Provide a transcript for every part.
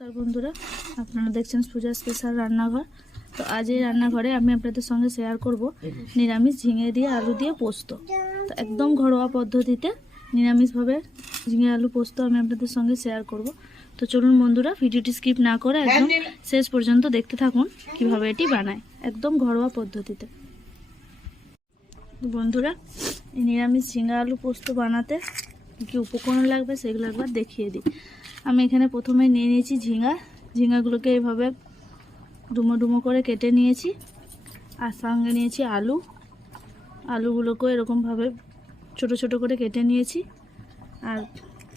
বন্ধুরা, আপনারা দেখছেন পূজা স্পেশাল রান্নাঘর। তো আজ এই রান্নাঘরে আমি আপনাদের সঙ্গে শেয়ার করব নিরামিষ ঝিঙে দিয়ে আলু দিয়ে পোস্ত। তো একদম ঘরোয়া পদ্ধতিতে নিরামিষভাবে ঝিঙে আলু পোস্ত আমি আপনাদের সঙ্গে শেয়ার করব। তো চলুন বন্ধুরা, ভিডিওটি স্কিপ না করে একদম শেষ পর্যন্ত দেখতে থাকুন কিভাবে এটি বানায় একদম ঘরোয়া পদ্ধতিতে। বন্ধুরা, এই নিরামিষ ঝিঙে আলু পোস্ত বানাতে কী উপকরণ লাগবে সেগুলো একবার দেখিয়ে দিই। আমি এখানে প্রথমে নিয়ে নিয়েছি ঝিঙাগুলোকে এইভাবে ডুমো ডুমো করে কেটে নিয়েছি। আর সঙ্গে নিয়েছি আলুগুলোকেও এরকমভাবে ছোট ছোট করে কেটে নিয়েছি। আর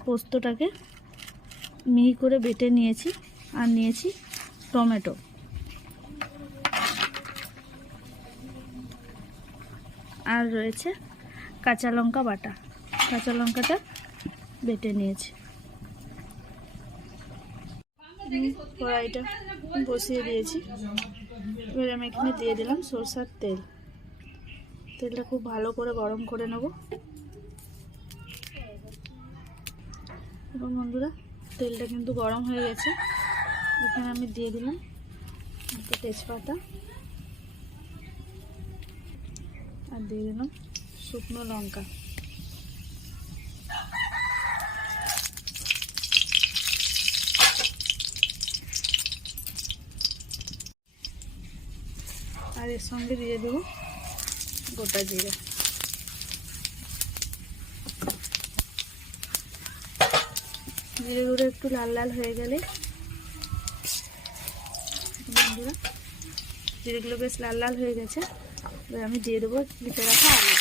পোস্তটাকে মিহি করে বেটে নিয়েছি। আর নিয়েছি টমেটো। আর রয়েছে কাঁচা লঙ্কা বাটা, কাঁচা লঙ্কাটা বেটে নিয়েছি। কড়াইটা বসিয়ে দিয়েছি। এবার আমি এখানে দিয়ে দিলাম সরষের তেল। তেলটা খুব ভালো করে গরম করে নেব। এবং বন্ধুরা, তেলটা কিন্তু গরম হয়ে গেছে। এখানে আমি দিয়ে দিলাম একটা তেজপাতা আর দিয়ে দিলাম শুকনো লঙ্কা। আর এর সঙ্গে দিয়ে দেবো গোটা জিরে। জিরেগুলো একটু লাল লাল হয়ে গেলে বন্ধুরা, জিরেগুলো বেশ লাল লাল হয়ে গেছে। এবার আমি দিয়ে দেবো কেটে রাখা আলু।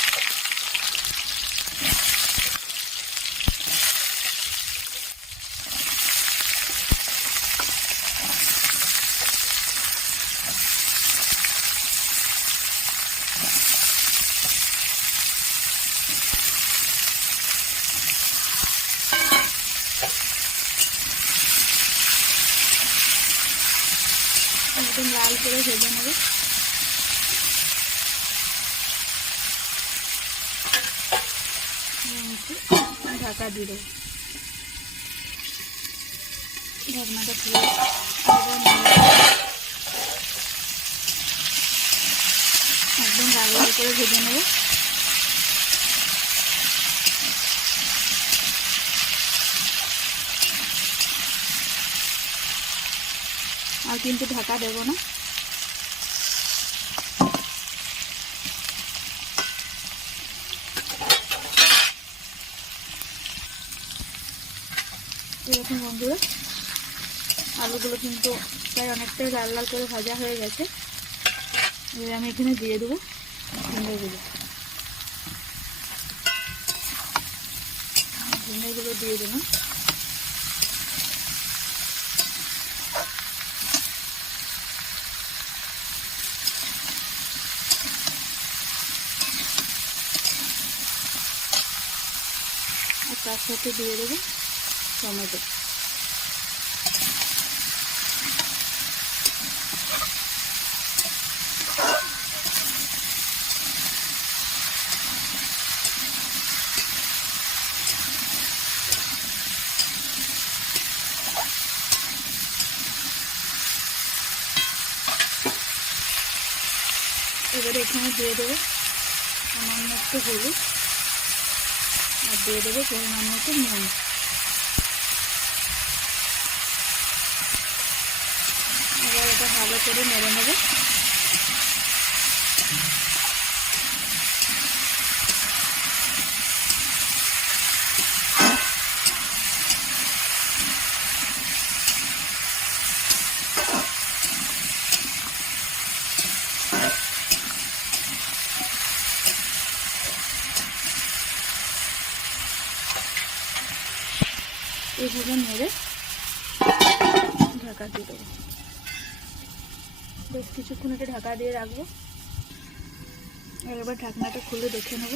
একদম লাল করে ভেজে নেব। ঢাকা দিয়ে দেবো। ঢাকনাটা খুলে একদম লাল লাল করে ভেজে নেব। আর কিন্তু ঢাকা দেব না। এরকম বন্ধুরা, আলুগুলো কিন্তু প্রায় অনেকটাই লাল লাল করে ভাজা হয়ে গেছে। এবার আমি এখানে দিয়ে দেবো ঝিঙেগুলো দিয়ে দেবো। আর তার সাথে দিয়ে দেবো টমেটো। এবারে এখানে দিয়ে দেবো সামান্য একটু হলুদ আর দিয়ে দেবো পরিমাণ মতো নুন। এবার এটা ভালো করে নেড়ে নেবো। এইভাবে নেড়ে ঢাকা দিয়ে দেবো। বেশ কিছুক্ষণ এটা ঢাকা দিয়ে রাখবো। আর এবার ঢাকনাটা খুলে দেখে নেব।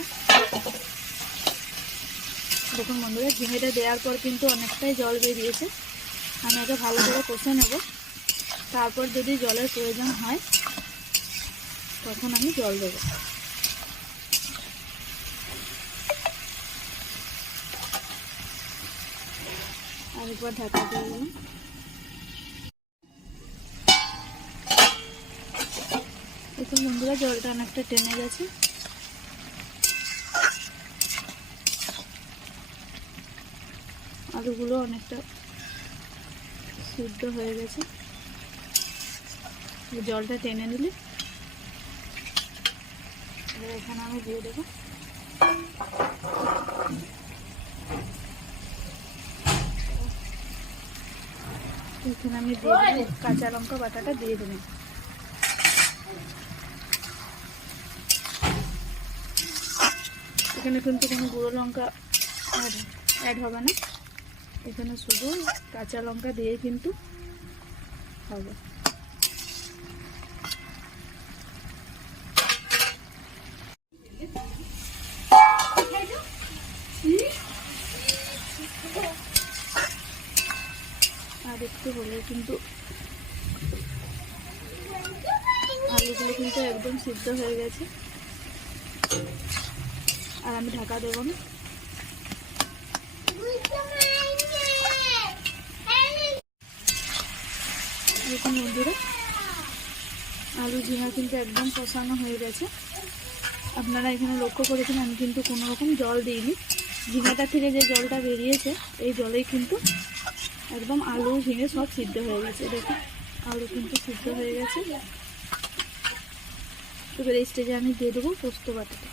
দেখুন বন্ধুরা, ঝিঙেটা দেওয়ার পর কিন্তু অনেকটাই জল বেরিয়েছে। আমি এটা ভালো করে কষে নেব। তারপর যদি জলের প্রয়োজন হয় তখন আমি জল দেবো। আরেকবার ঢাকা দিয়ে দিলাম। দেখুন বন্ধুরা, জলটা অনেকটা টেনে গেছে। আলুগুলো অনেকটা সিদ্ধ হয়ে গেছে। জলটা টেনে নিলে এবার এখানে আমি দিয়ে দেবো এখানে আমি দিয়ে দেবো কাঁচা লঙ্কা বাটাটা দিয়ে দেবো। এখানে কিন্তু কোনো গুঁড়ো লঙ্কা অ্যাড হবে না, এখানে শুধু কাঁচা লঙ্কা দিয়ে কিন্তু হবে। আর একটু হলে কিন্তু আলুগুলো কিন্তু একদম সিদ্ধ হয়ে গেছে, আর আমি ঢাকা দেবো না। দেখুন বন্ধুরা, আলু ঝিঙা কিন্তু একদম কষানো হয়ে গেছে। আপনারা এখানে লক্ষ্য করেছেন আমি কিন্তু কোনো রকম জল দিইনি। ঝিঙাটা থেকে যে জলটা বেরিয়েছে এই জলেই কিন্তু একদম আলু ঝিঙে সব সিদ্ধ হয়ে গেছে। দেখুন আলু কিন্তু সিদ্ধ হয়ে গেছে। এবার এই স্টেজে আমি দিয়ে দেবো পোস্ত বাটাটা।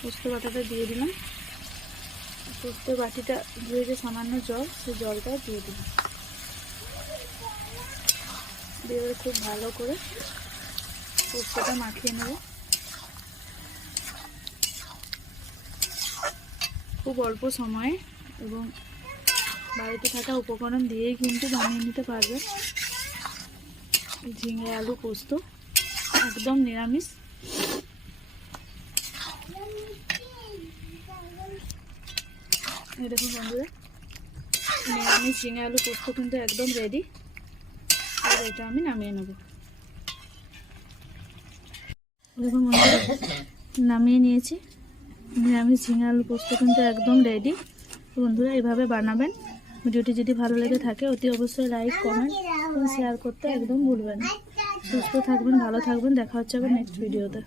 পোস্ত বাটাটা দিয়ে দিলাম। পোস্ত বাটিটা দিয়ে যে সামান্য জল, সেই জলটা দিয়ে দিলাম। দিয়ে খুব ভালো করে পোস্তটা মাখিয়ে নেব। খুব অল্প সময়ে এবং বাড়িতে থাকা উপকরণ দিয়েই কিন্তু বানিয়ে নিতে পারবে ঝিঙে আলু পোস্ত, একদম নিরামিষ। এই দেখুন বন্ধুরা, নিরামিষ ঝিঙে আলু পোস্ত কিন্তু একদম রেডি। আর এটা আমি নামিয়ে নেব। দেখুন বন্ধুরা, নামিয়ে নিয়েছি। নিরামিষ ঝিঙে আলু পোস্ত কিন্তু একদম রেডি। বন্ধুরা এইভাবে বানাবেন। ভিডিওটি যদি ভালো লেগে থাকে অতি অবশ্যই লাইক, কমেন্ট এবং শেয়ার করতে একদম ভুলবেন না। সুস্থ থাকবেন, ভালো থাকবেন। দেখা হচ্ছে আবার নেক্সট ভিডিওতে।